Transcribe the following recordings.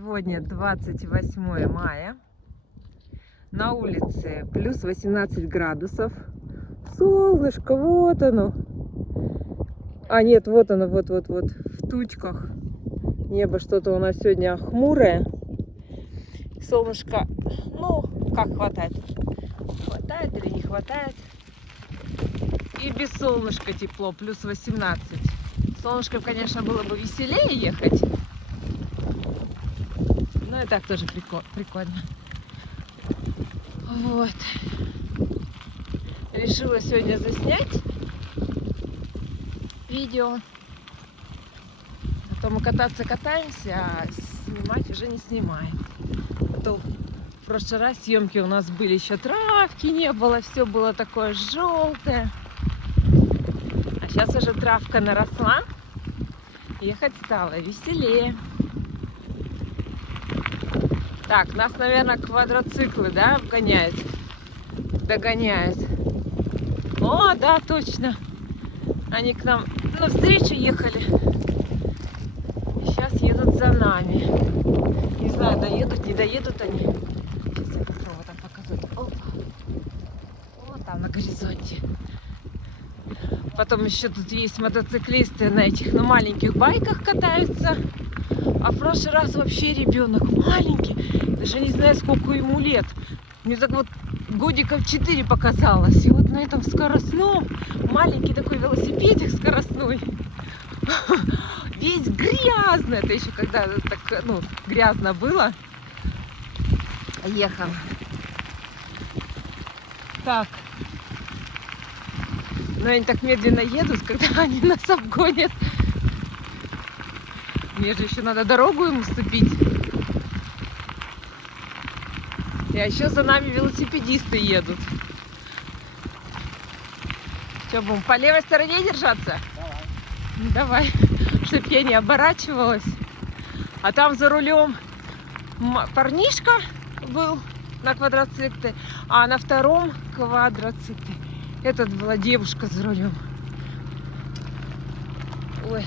Сегодня 28 мая. На улице плюс 18 градусов. Солнышко, вот оно. А нет, вот оно, вот в тучках. Небо что-то у нас сегодня хмурое. Солнышко, ну, как хватает. Хватает или не хватает. И без солнышка тепло, плюс 18. Солнышком, конечно, было бы веселее ехать. Но и так тоже прикольно. Вот. Решила сегодня заснять видео. А то мы катаемся, а снимать уже не снимаем. А то в прошлый раз съемки у нас были, еще травки не было, все было такое желтое. А сейчас уже травка наросла, ехать стало веселее. Так, нас, наверное, квадроциклы, да, обгоняют? Догоняют. О, да, точно. Они к нам навстречу ехали. И сейчас едут за нами. Не знаю, доедут, не доедут они. Сейчас я попробую там показать. Опа. Вот там на горизонте. Потом еще тут есть мотоциклисты на этих, на маленьких байках катаются. А в прошлый раз вообще ребенок маленький. Даже не знаю, сколько ему лет. Мне так вот годиков 4 показалось. И вот на этом скоростном, маленький такой велосипедик скоростной, весь грязный. Это еще когда так, ну, грязно было. Ехал. Так. Но они так медленно едут, когда они нас обгонят. Мне же еще надо дорогу ему уступить. И еще за нами велосипедисты едут. Что, будем по левой стороне держаться? Давай. Чтоб я не оборачивалась. А там за рулем парнишка был на квадроцикле, а на втором квадроцикле этот была девушка за рулем. Ой.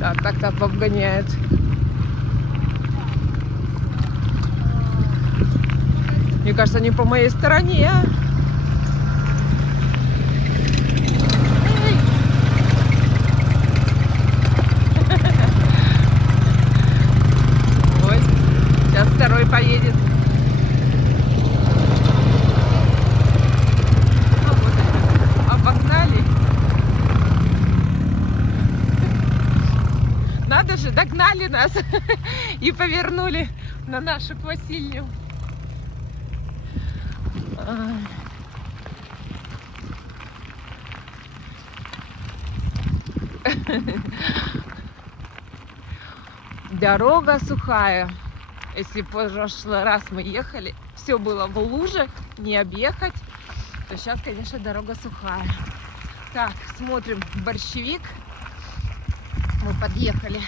Так обгоняет. Мне кажется, они по моей стороне. Ой, сейчас второй поедет. Обогнали. Надо же, догнали нас и повернули на нашу квасильню. Дорога сухая. Если в прошлый раз мы ехали, все было в луже, не объехать, то сейчас, конечно, дорога сухая. Так, смотрим борщевик. Мы подъехали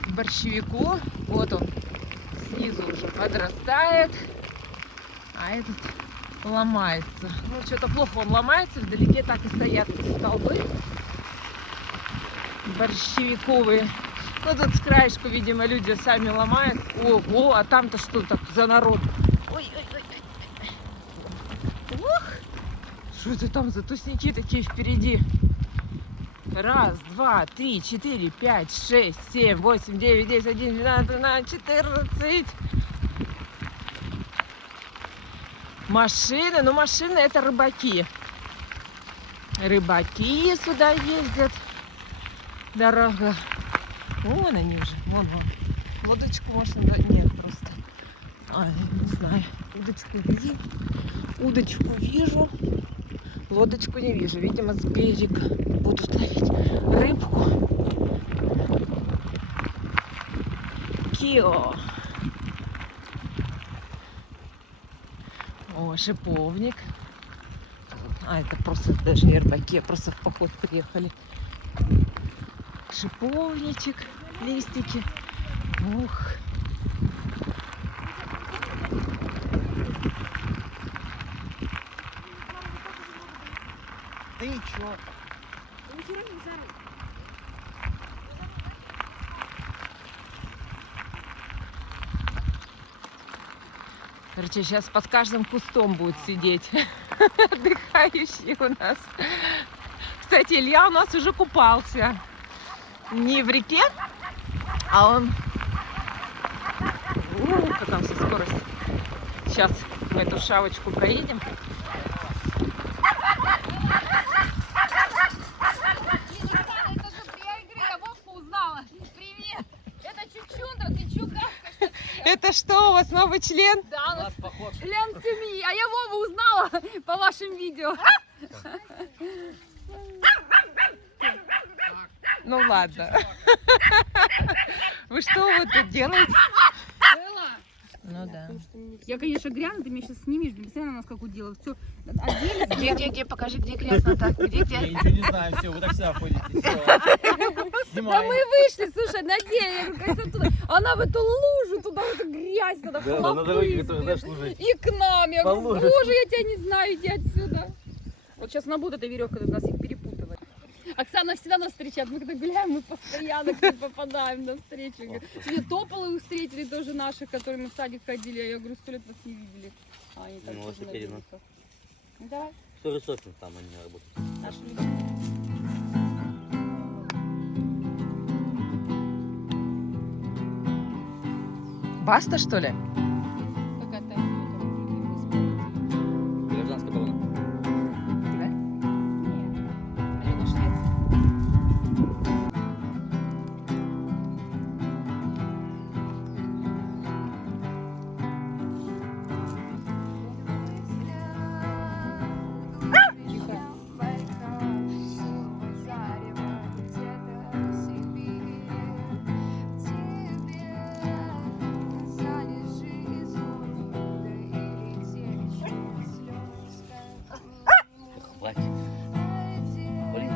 к борщевику. Вот он снизу уже подрастает, а этот ломается. Ну, что-то плохо он ломается. Вдалеке так и стоят эти столбы борщевиковые. Ну, тут с краешку, видимо, люди сами ломают. Ого, а там-то что так за народ? Ой-ой-ой. Ух! Что это там за тусники такие впереди? Раз, два, три, 4, 5, 6, 7, 8, 9, 10, 11, 12, 13, 14. Машины, ну машины это рыбаки. Рыбаки сюда ездят. Дорога. Вон они уже, вон. Лодочку можно, нет просто. Не знаю. Удочку вижу. Удочку вижу. Лодочку не вижу. Видимо, с берега будут ловить рыбку. Кио. О, шиповник. Это просто даже не рыбаки, а просто в поход приехали. Шиповничек, листики. Ух. ты чё? Короче, сейчас под каждым кустом будет сидеть отдыхающий у нас. Кстати, Илья у нас уже купался. Не в реке, а он... Какая там вся скорость. Сейчас мы эту шавочку проедем. Это что, у вас новый член? Да, У нас поход. член семьи. А я Вову узнала по вашим видео. Ну ладно. Вы что вы тут делаете? Ну да. Я, конечно, грязно, ты меня сейчас снимешь, представляешь, на нас как удела. Все, Где, покажи, где грязно-то. Где? Я ничего не знаю, все, вы так всегда ходите. Всё. Да Снимаем. мы вышли, слушай, на день, я говорю, «Катя, туда». Она в эту лужу, туда в эту грязь, туда Да, на дороге, которая, знаешь, лужей. и к нам. Я По говорю, луже. боже, я тебя не знаю, иди отсюда. Вот сейчас набудут этой веревкой, нас их перепутывать. Оксана всегда нас встречает, мы когда гуляем, мы постоянно к ним попадаем на встречу. Сегодня тополы встретили тоже наших, которые мы в садик ходили, а я говорю, 100 лет вас не видели. А они там Ну, тоже на велосипеде, ну. великах. Ну, давай, 40 сотен там они работают. наши люди. Баста, что ли? Какая-то Гражданская оборона. Алена Швец. Хватит. Блин.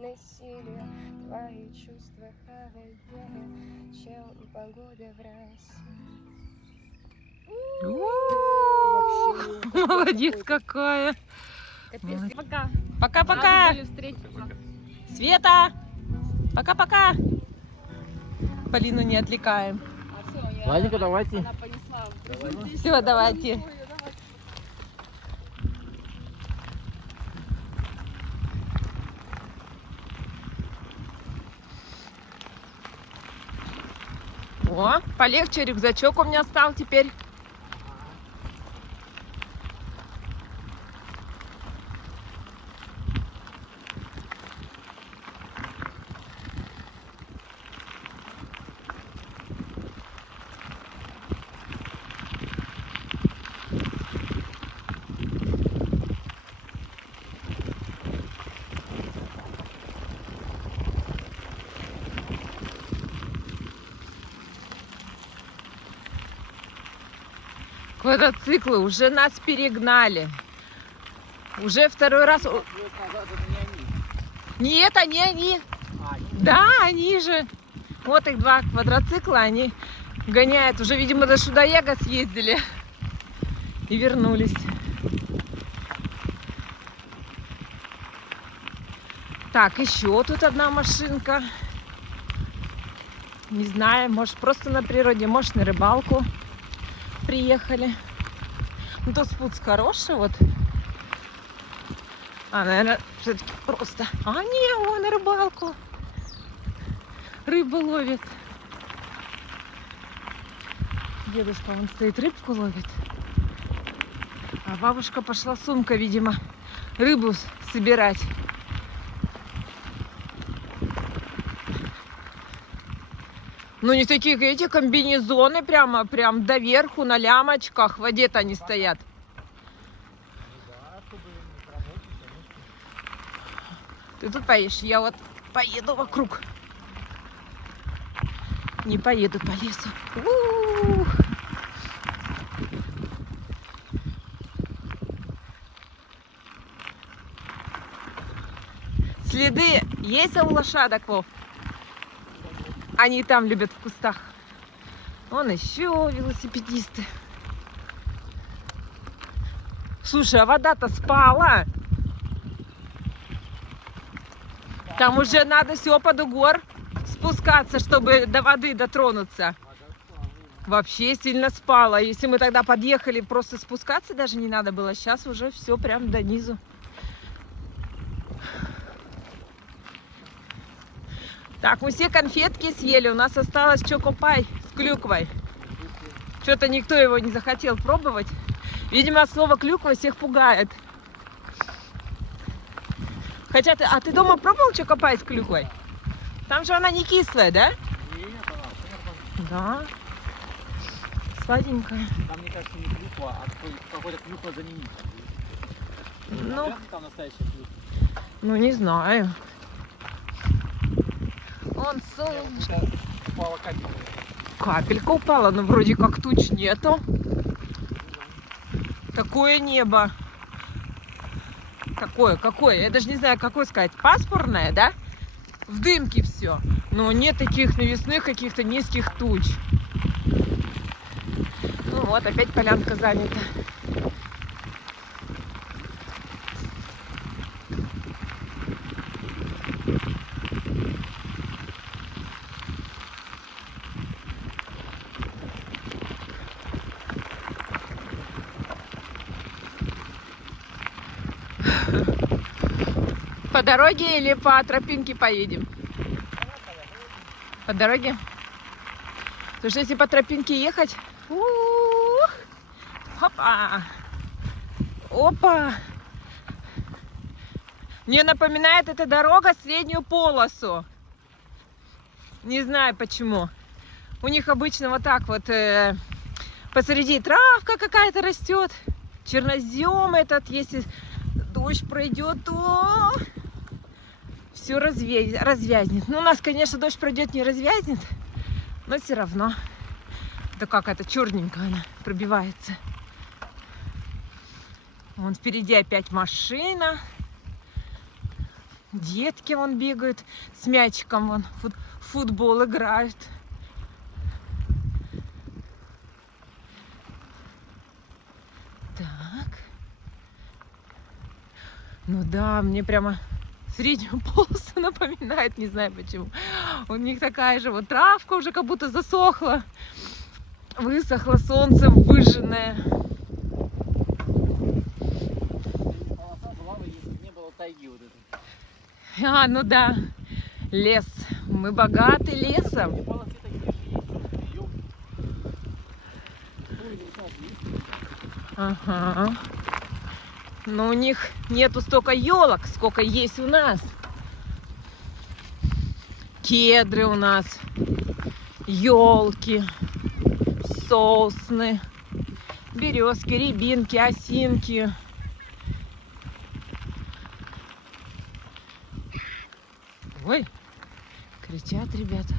насилие, твои чувства холоднее, чем погода в России. Молодец какая. Капец. Пока. Пока-пока. Рады были встретиться. Света. Пока-пока. Полину не отвлекаем. А всё, я- Ладненько, давайте. Она понесла. Все, давайте. О, полегче, рюкзачок у меня стал теперь. Квадроциклы уже нас перегнали. Уже второй раз. Нет, они они. Да, они же. Вот их два квадроцикла, они гоняют. Уже, видимо, до Шудаега съездили и вернулись. Так, еще тут одна машинка. Не знаю, может просто на природе, может на рыбалку приехали. Ну, то спуск хороший, вот. Наверное, все-таки просто. Не, он на рыбалку. Рыбу ловит. Дедушка, он стоит, рыбку ловит. А бабушка пошла сумка, видимо, рыбу собирать. Ну, не такие эти комбинезоны прям доверху на лямочках. В воде-то они стоят. Ты тут поедешь, я вот поеду вокруг. Не поеду по лесу. У-у-у. Следы есть у лошадок, Вов? Они там любят в кустах. Вон еще велосипедисты. Слушай, а вода-то спала. Там уже надо с опаду гор спускаться, чтобы до воды дотронуться. Вообще сильно спала. Если мы тогда подъехали, просто спускаться даже не надо было. Сейчас уже все прям до низу. Так, мы все конфетки съели. У нас осталось чокопай с клюквой. Что-то никто его не захотел пробовать. Видимо, слово клюква всех пугает. Хотя ты дома пробовал чокопай с клюквой? Там же она не кислая, да? Нет, она Да. Сладенькая. Там, мне кажется, не клюква, а какой-то клюква за ними. Ну, Там настоящая клюква. ну не знаю. Он солнышко. Упала капелька. Капелька упала, но вроде как туч нету. Такое небо. Какое? Я даже не знаю, какое сказать. Пасмурное, да? В дымке все. Но нет таких навесных каких-то низких туч. Ну вот, опять полянка занята. По дороге или по тропинке поедем? По дороге? Потому что если по тропинке ехать... Опа! Опа! Мне напоминает эта дорога среднюю полосу. Не знаю почему. У них обычно вот так вот посреди травка какая-то растет. Чернозем этот, если дождь пройдет, то все развязнет. Ну, у нас, конечно, дождь пройдет, не развязнет, но все равно. Да как это черненькая она пробивается. Вон впереди опять машина. Детки вон бегают с мячиком, вон футбол играют. Так. Ну да, мне прямо среднюю полосу напоминает, не знаю почему. У них такая же вот травка уже как будто засохла. Высохло, солнце выжженное. Полоса была бы, если не было тайги вот этой. Ну да, лес. Мы богаты лесом. Полосы такие же есть. Ага. Но у них нету столько елок, сколько есть у нас. Кедры у нас, елки, сосны, березки, рябинки, осинки. Ой, кричат ребята.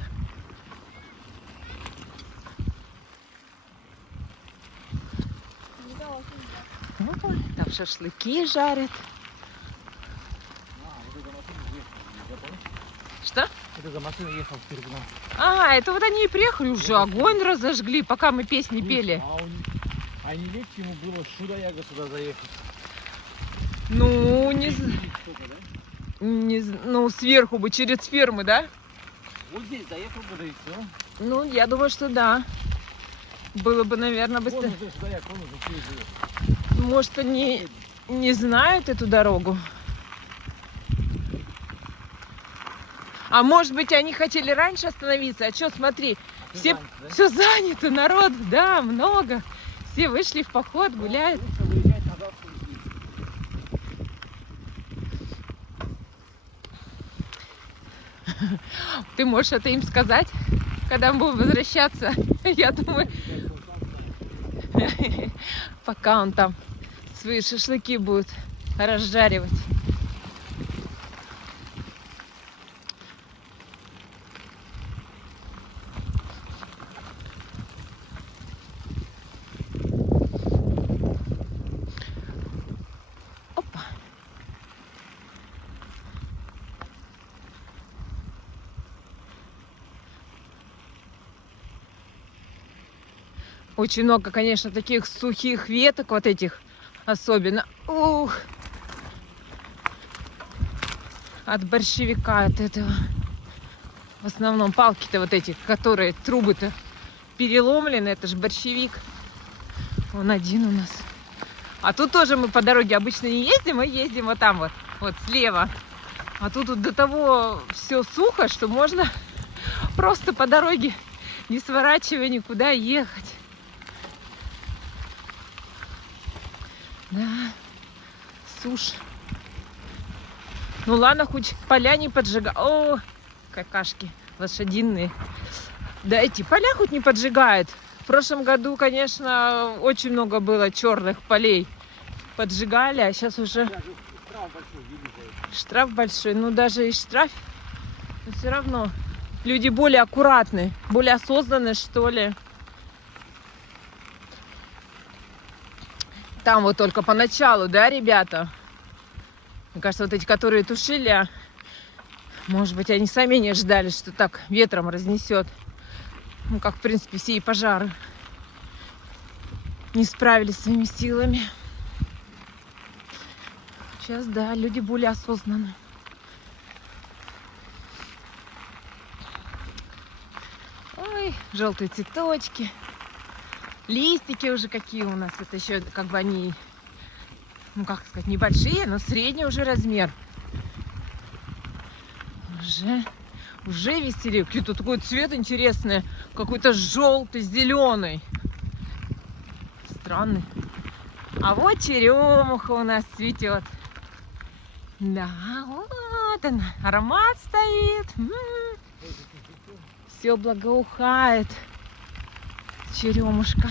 Ой, там шашлыки жарят. Что? Это за машиной ехал перед нами. А, это вот они и приехали уже, огонь разожгли, пока мы песни пели. А не легче ему было сюда заехать? Ну, не, Сколько, да? ну, сверху бы, через фермы, да? Вот здесь заехал бы, да и все. Ну, я думаю, что да. Было бы, наверное, быстрее. Вон уже сюда я помню, здесь живет. Может, они не знают эту дорогу? А может быть, они хотели раньше остановиться? А что, смотри, все, занято, да? все занято, народ, да, много. Все вышли в поход, гуляют. Лучше выезжать назад, чем здесь. Ты можешь это им сказать, когда мы будем возвращаться? Я думаю, пока он там свои шашлыки будет разжаривать. Опа. Очень много, конечно, таких сухих веток, вот этих особенно. Ух! От борщевика, от этого. В основном палки-то вот эти, которые трубы-то переломлены, это же борщевик. Он один у нас. А тут тоже мы по дороге обычно не ездим, мы ездим вот там вот слева. А тут до того все сухо, что можно просто по дороге, не сворачивая никуда, ехать. Да, сушь. Ну ладно, хоть поля не поджигают. О, какашки лошадиные. Да эти поля хоть не поджигают. В прошлом году, конечно, очень много было черных полей. Поджигали, а сейчас уже Даже штраф большой, видите? штраф большой. Ну даже и штраф, но все равно люди более аккуратны, более осознанны, что ли. Там вот только поначалу, да, ребята? Мне кажется, вот эти, которые тушили, может быть, они сами не ожидали, что так ветром разнесет. Ну, как, в принципе, все и пожары. Не справились своими силами. Сейчас, да, люди более осознанны. Ой, желтые цветочки. Листики уже какие у нас. Это еще как бы они, ну как сказать, небольшие, но средний уже размер. Уже веселее. Какой-то такой цвет интересный. Какой-то желтый, зеленый. Странный. А вот черемуха у нас цветет. Да, вот она. Аромат стоит. Все благоухает. Черемушка.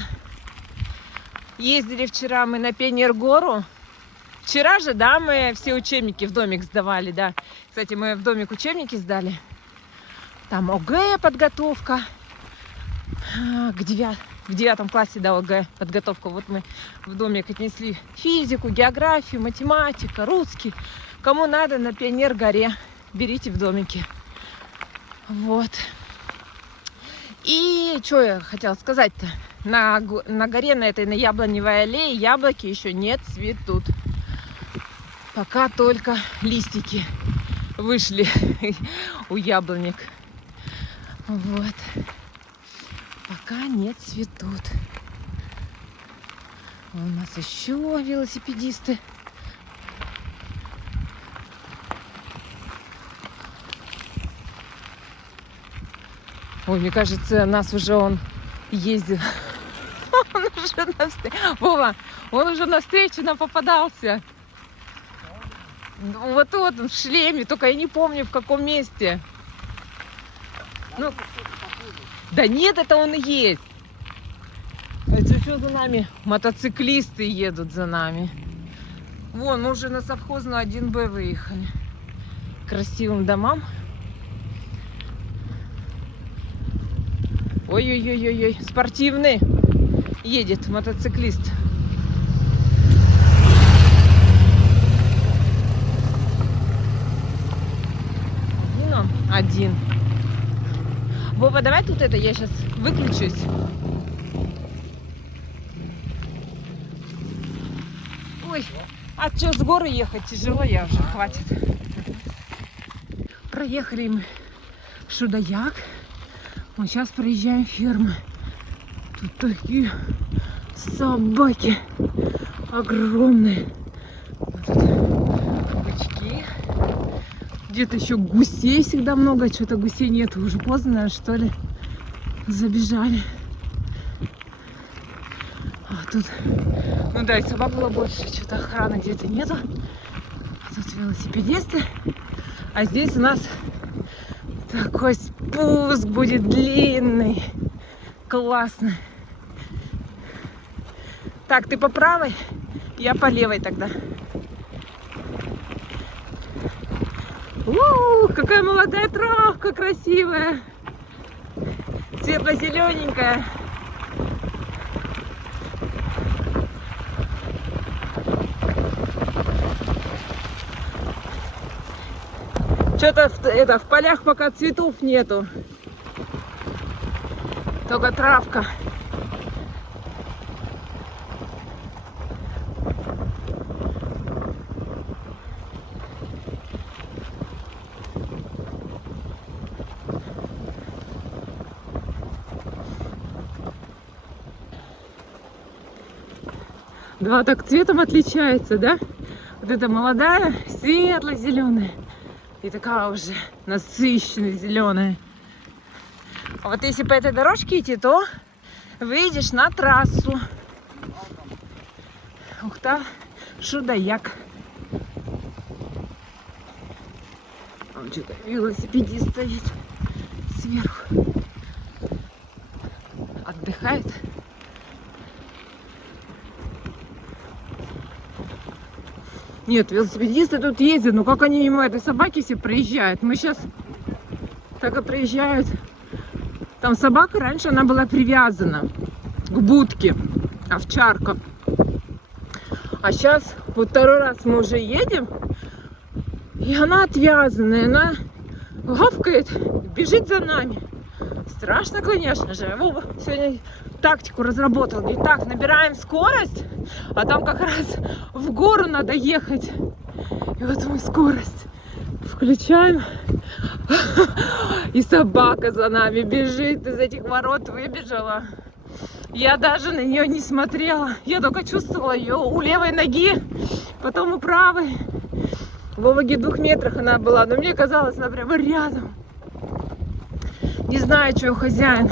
Ездили вчера мы на Пионер-гору. Вчера же, да, мы все учебники в домик сдавали, да. Кстати, мы в домик учебники сдали. Там ОГЭ подготовка. В 9 классе, да, ОГЭ подготовка. Вот мы в домик отнесли физику, географию, математика, русский. Кому надо, на Пионер-горе берите в домике. Вот. И что я хотела сказать-то? На горе, на этой, на яблоневой аллее яблоки еще не цветут. Пока только листики вышли у яблонек. Вот. Пока не цветут. У нас еще велосипедисты. Ой, мне кажется, нас уже он ездил. Он уже Вова, он уже навстречу нам попадался. Вот он в шлеме, только я не помню в каком месте. Ну, да нет, это он и есть. Это что за нами? Мотоциклисты едут за нами. Вон, мы уже на совхозную 1Б выехали. К красивым домам. Ой-ой-ой-ой, спортивный едет мотоциклист. Один. Вова, давай тут это, я сейчас выключусь. Ой, а что, с горы ехать тяжело, я уже, хватит. Проехали мы Шудаяк. Вот сейчас проезжаем фермы. Тут такие собаки огромные. Вот тут бычки. Где-то еще гусей всегда много. Что-то гусей нет, уже поздно, наверное, что ли. Забежали. А тут, ну да, и собак было больше. Что-то охраны где-то нету. Тут велосипедисты. А здесь у нас такой спуск будет длинный. Классно. Так, ты по правой, я по левой тогда. Какая молодая травка красивая. Светло-зелененькая. Что-то в полях пока цветов нету. Только травка. Да, так цветом отличается, да? Вот эта молодая, светло-зеленая. И такая уже насыщенная зеленая. А вот если по этой дорожке идти, то выйдешь на трассу. Ух ты, Шудаяк. Там что-то велосипедист стоит сверху. Отдыхает. Нет, велосипедисты тут ездят, но как они мимо этой собаки все проезжают. Мы сейчас так и проезжают. Там собака, раньше она была привязана к будке, овчарка. А сейчас, вот второй раз мы уже едем, и она отвязанная, она гавкает, бежит за нами. Страшно, конечно же. Вова сегодня тактику разработал. Говорит, так, набираем скорость, а там как раз в гору надо ехать. И вот мы скорость включаем. И собака за нами бежит, из этих ворот выбежала. Я даже на нее не смотрела. Я только чувствовала ее у левой ноги, потом у правой. В Вологе 2 метрах она была, но мне казалось, она прямо рядом. Не знаю, что хозяин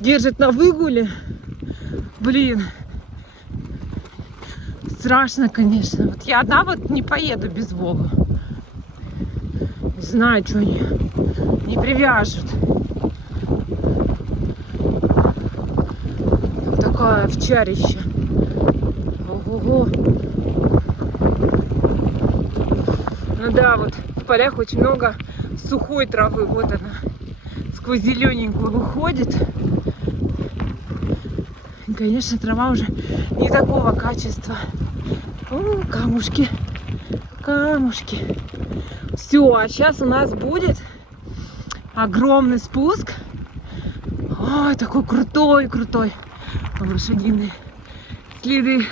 держит на выгуле. Блин. Страшно, конечно. Вот я одна вот не поеду без Вовы. Не знаю, что они не привяжут. Вот такая овчарища. Ого-го. Ну да, вот в полях очень много сухой травы. Вот она. Сквозь зелененькую выходит. И, конечно, трава уже не такого качества. О, камушки. Камушки. Все, а сейчас у нас будет огромный спуск. Ой, такой крутой. Лошадиные следы.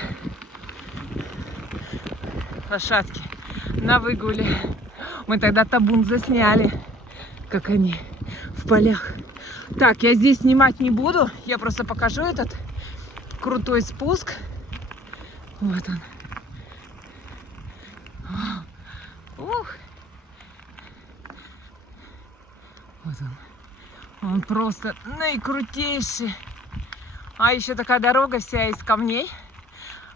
Лошадки на выгуле. Мы тогда табун засняли, как они в полях. Так, я здесь снимать не буду. Я просто покажу этот крутой спуск. Вот он. Ух. Вот он. Он просто наикрутейший. А еще такая дорога вся из камней.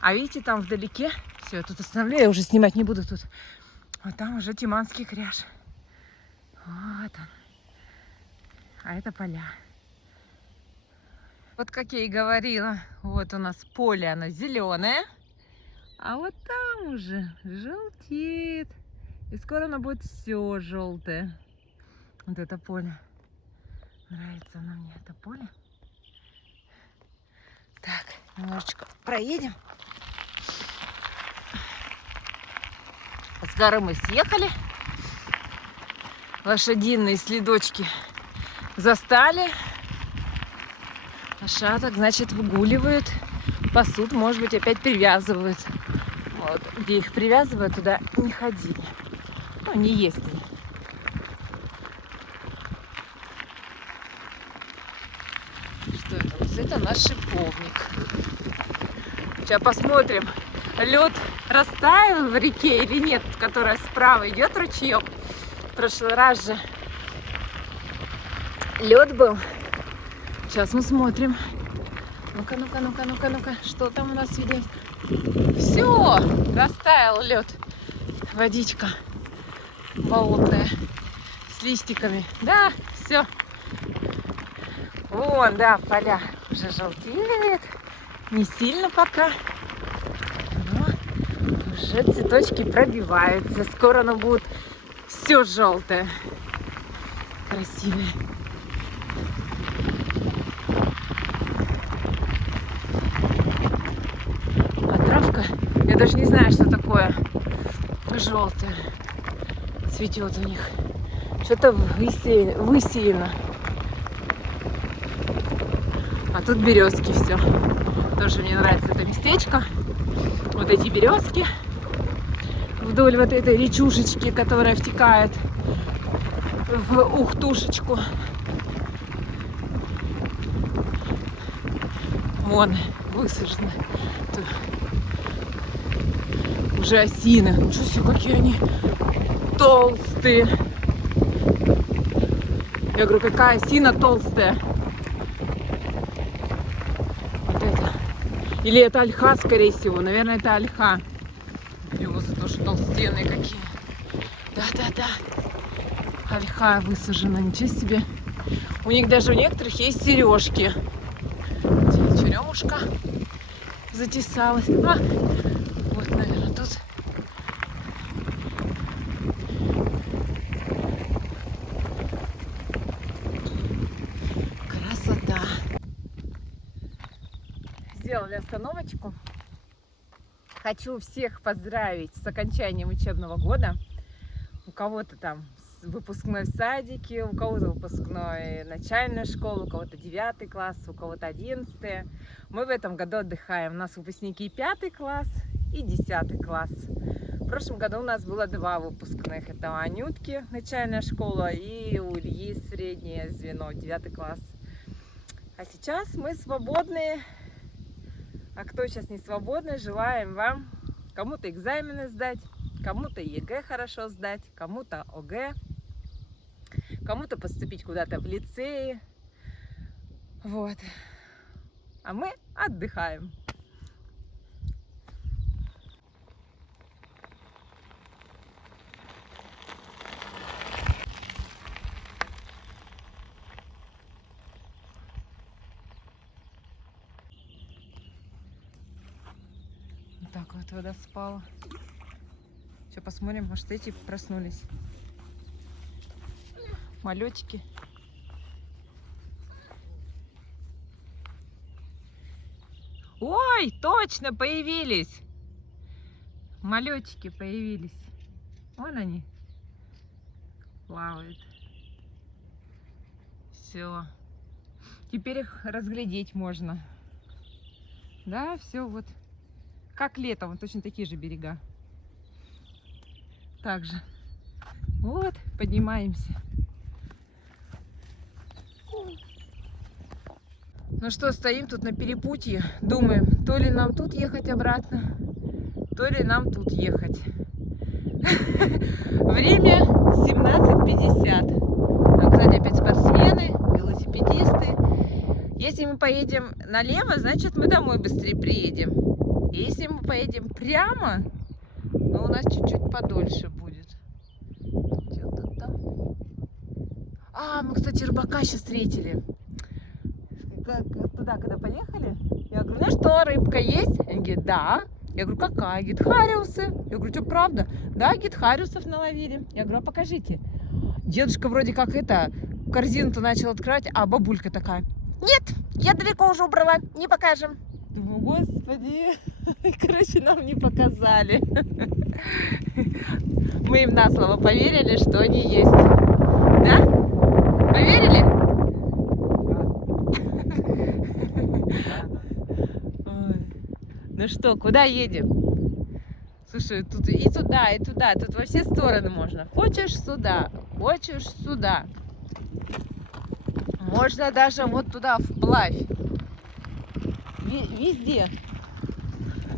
А видите, там вдалеке, все, я тут остановляю, я уже снимать не буду тут. Вот там уже Тиманский кряж. Вот он. А это поля. Вот как я и говорила, вот у нас поле, оно зеленое. А вот там уже желтеет. И скоро оно будет все желтое. Вот это поле. Нравится оно мне, это поле. Так, немножечко проедем. С горы мы съехали. Лошадиные следочки застали. Лошадок, значит, выгуливают. Пасут, может быть, опять привязывают. Вот, где их привязывают, туда не ходили. Ну, не ездили. Что это? Вот это наш шиповник. Сейчас посмотрим, лед растаял в реке или нет, которая справа идет ручеек. В прошлый раз же лед был. Сейчас мы смотрим. Ну-ка, ну-ка, ну-ка, ну-ка, ну-ка. Что там у нас видит? Все, растаял лед. Водичка болотная с листиками. Да, все. Вон, да, поля уже желтеет. Не сильно пока. Но уже цветочки пробиваются. Скоро оно будет все желтое. Красивое. А травка, я даже не знаю, что такое желтое. Цветет у них. Что-то высеяно. А тут березки все. Тоже мне нравится это местечко. Вот эти березки вдоль вот этой речушечки, которая втекает в Ухтушечку. Вон, высажены. Тут уже осины. Ничего себе, какие они толстые. Я говорю, какая осина толстая. Вот это. Или это ольха, скорее всего. Наверное, это ольха. Березы тоже толстенные какие. Да-да-да. Ольха высажена. Ничего себе. У них даже у некоторых есть сережки. Черемушка затесалась. А, вот, наверное, тут. Красота. Сделали остановочку. Хочу всех поздравить с окончанием учебного года. У кого-то там выпускной в садике, у кого-то выпускной начальная школа, у кого-то 9 класс, у кого-то 11. Мы в этом году отдыхаем. У нас выпускники 5 класс и 10 класс. В прошлом году у нас было 2 выпускных. Это у Анютки начальная школа и у Ильи среднее звено, 9 класс. А сейчас мы свободные. А кто сейчас не свободный, желаем вам кому-то экзамены сдать, кому-то ЕГЭ хорошо сдать, кому-то ОГЭ, кому-то поступить куда-то в лицее. Вот. А мы отдыхаем. Вот так вот вода спала. Сейчас посмотрим, может, эти проснулись. Малютики. Ой, точно появились. Малютики появились. Вон они. Плавают. Все. Теперь их разглядеть можно. Да, все вот. Как летом, вот точно такие же берега. Также. Вот, поднимаемся. Ну что, стоим тут на перепутье. Думаем, то ли нам тут ехать обратно, то ли нам тут ехать. Время 17:50. Кстати, опять спортсмены, велосипедисты. Если мы поедем налево, значит мы домой быстрее приедем. Если мы поедем прямо, но у нас чуть-чуть подольше будет. Что-то там. А, мы, кстати, рыбака сейчас встретили. Туда, когда поехали, я говорю, ну что, рыбка есть? Они говорят, да. Я говорю, какая? Говорит, хариусы. Я говорю, что, правда? Да, говорит, хариусов наловили. Я говорю, а покажите. Дедушка вроде как корзину-то начал открывать, а бабулька такая, нет, я далеко уже убрала, не покажем. Думаю, господи, короче, нам не показали. Мы им на слово поверили, что они есть. Да? Поверили? Ой. Ну что, куда едем? Слушай, тут и туда, тут во все стороны можно. Хочешь сюда, хочешь сюда. Можно даже вот туда вплавь. Везде.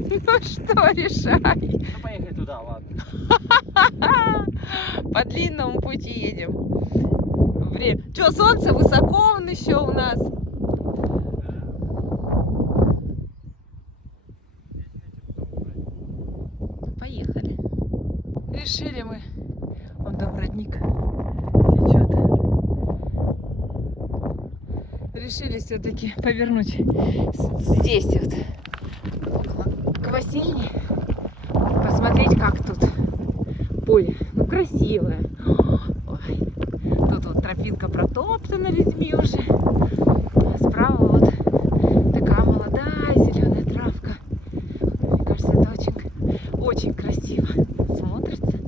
Ну что, решай. Ну поехали туда, ладно. По длинному пути едем. Что, солнце высоко он еще у нас. Поехали. Решили мы. Вон там родник течет. Решили все-таки повернуть здесь вот к бассейне, посмотреть, как тут поле. Ну, красивое. Ой. Тут вот тропинка протоптана людьми уже. А справа вот такая молодая зеленая травка. Мне кажется, это очень красиво смотрится.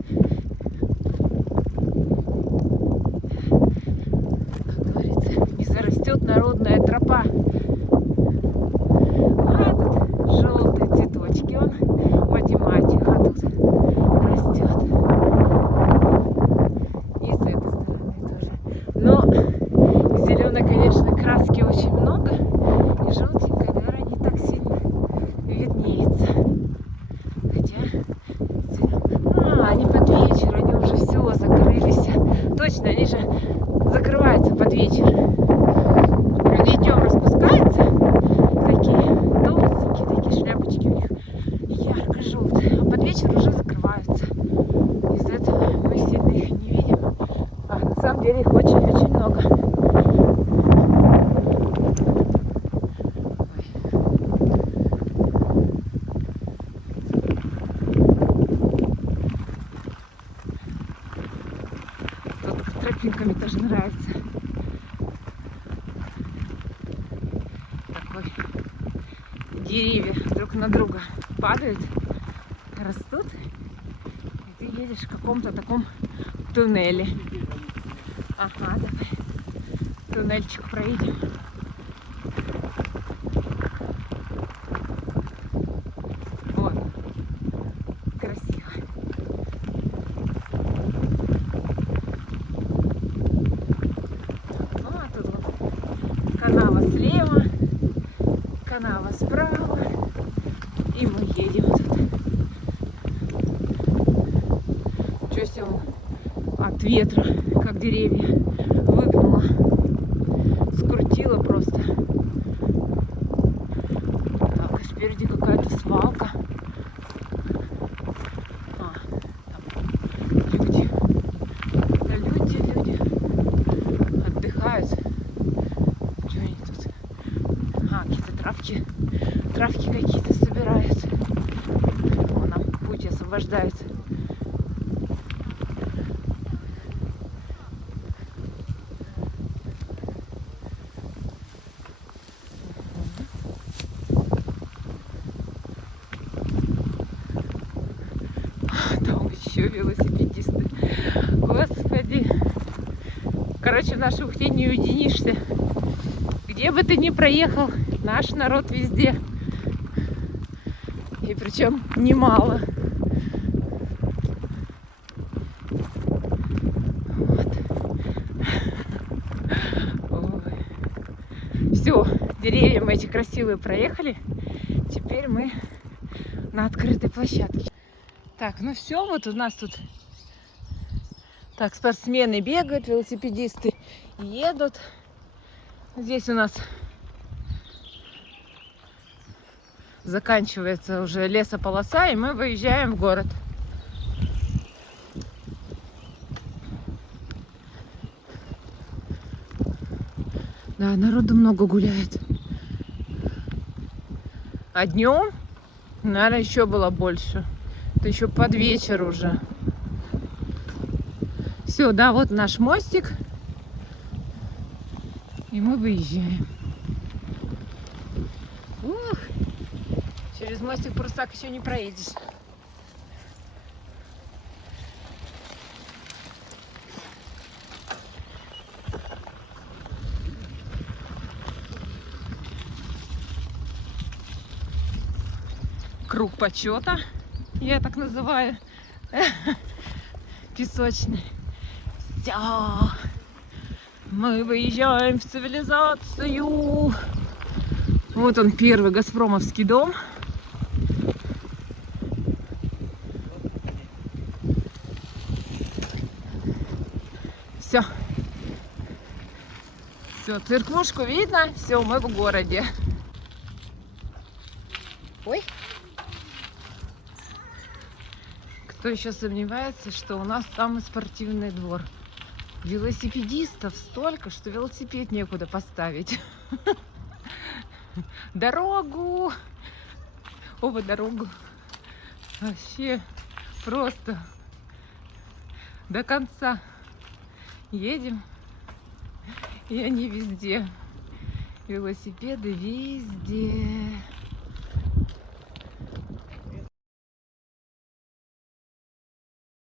Как говорится, не зарастет народная тропа. А тут желтые цветочки, он математика тут растет. И с этой стороны тоже. Но зеленой, конечно, краски очень много. И желтенькая, наверное, не так сильно виднеется. Хотя они под вечер, они уже все закрылись. Точно, они же закрываются под вечер. Люди днем распускаются, такие толстенькие, такие шляпочки у них ярко-желтые, а под вечер уже закрываются. Из-за этого мы сильно их не видим. А на самом деле их очень-очень много. Тут тропинками тоже нравится. Такой деревья друг на друга падают, растут, и ты едешь в каком-то таком туннеле. Ага, давай туннельчик проедем. Вот, красиво. Ну, а тут вот канава слева, канава справа, и мы едем тут. Что себе от ветра, как деревья, выгнуло, скрутило просто. Так, и спереди какая-то свалка. А, там люди. Люди отдыхают. Что они тут? А, какие-то травки какие-то собирают. Вон нам путь освобождается. Там еще велосипедисты. Господи. Короче, в нашей Ухте не уединишься. Где бы ты ни проехал, наш народ везде. И причем немало. Вот. Все, деревья мы эти красивые проехали. Теперь мы на открытой площадке. Так, ну все, вот у нас тут так спортсмены бегают, велосипедисты едут. Здесь у нас заканчивается уже лесополоса, и мы выезжаем в город. Да, народу много гуляет. А днем, наверное, еще было больше. Это еще под вечер уже. Все, да, вот наш мостик. И мы выезжаем. Ух, через мостик просто так еще не проедешь. Круг почета, я так называю, песочный. Все, мы выезжаем в цивилизацию. Вот он, первый газпромовский дом. Все, все, церквушку видно, все, мы в городе. Ой. Кто еще сомневается, что у нас самый спортивный двор? Велосипедистов столько, что велосипед некуда поставить. Дорогу! Оба дорогу. Вообще просто до конца едем. И они везде. Велосипеды везде.